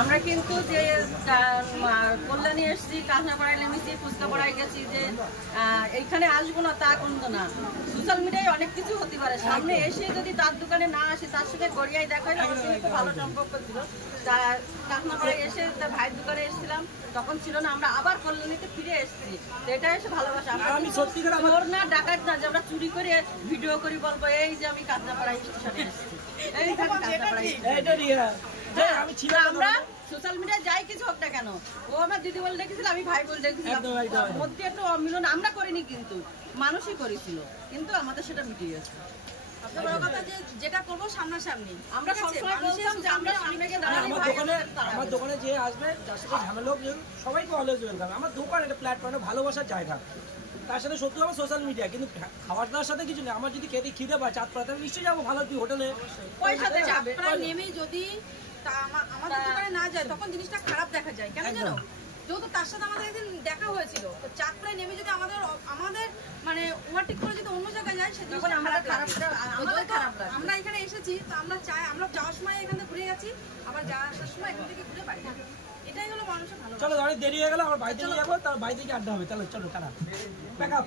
আমরা কিন্তু যে কল্যাণী এসেছি, কাঁচনাপাড়ায় নেমেছি, ফুচকাপাড়ায় গেছি, যে এইখানে আসবো না তা কিন্তু না। সোশ্যাল মিডিয়ায় অনেক কিছু হতে পারে, সামনে এসে যদি তার দোকানে না আসি, তার সাথে গড়িয়ায় দেখা হয়, আমার সঙ্গে খুব ভালো সম্পর্ক ছিল। তা কাঁচনাপাড়ায় এসে তার ভাইয়ের দোকানে এসেছিলাম, তখন ছিল না, আমরা আবার কল্যাণীতে ফিরে এসেছি। এটা এসে ভালোবাসা, আমরা না ডাকাত না যে আমরা চুরি করে ভিডিও করি বলবো এই যে আমি কাঁচনাপাড়ায় স্টেশনে এসেছি, এই আমরা সোশ্যাল মিডিয়ায় যাই কিছু হোক না কেন, ও আমার দিদি বলে দেখেছিল, আমি ভাই বলে দেখেছিলাম, মধ্যে একটু অমিলন আমরা করিনি, কিন্তু মানুষই করেছিল, কিন্তু আমাদের সেটা মিটিয়ে গেছে। যেটা করবো সামনাসামনি, আমরা সবসময় বলতাম যে আমরা সামনে গিয়ে দাঁড়াই। আমার দোকানে যে আসবে, যার সাথে ঝামেলা হোক, সবাইকে অলওয়েজ ওয়েলকাম। আমার দোকান একটা প্ল্যাটফর্মে ভালোবাসার জায়গা, তার সাথে সত্যি আমার সোশ্যাল মিডিয়া, কিন্তু খাবার দাওয়ার সাথে কিছু নেই। আমার যদি খিদে পায় চাঁদপাড়াতে, আমি নিশ্চয়ই যাবো ভালো হোটেলে, পয়সাতে যাবে। নেমে যদি আমাদের দোকানে না যায়, তখন জিনিসটা খারাপ দেখা যায়। কেন জানো? যেহেতু তার সাথে আমাদের একদিন দেখা হয়েছিল, তো চাঁদপাড়ায় নেমে যদি আমাদের মানে ওভারটেক করে যদি অন্য জায়গায় যায়, সেটা আমরা এখানে এসেছি, তো আমরা চাই, আমরা যাওয়ার সময় এখান থেকে ঘুরে গেছি, আবার আসার সময় এখান থেকে ঘুরে বাড়ি যাবো। এটাই হলো মানুষের ভালো। চলো, অনেক দেরি হয়ে গেল, আমার বাড়িতে নিয়ে যাবো, তার বাড়ি থেকে আড্ডা হবে। চলো চলো, টাটা, ব্যাক আপ।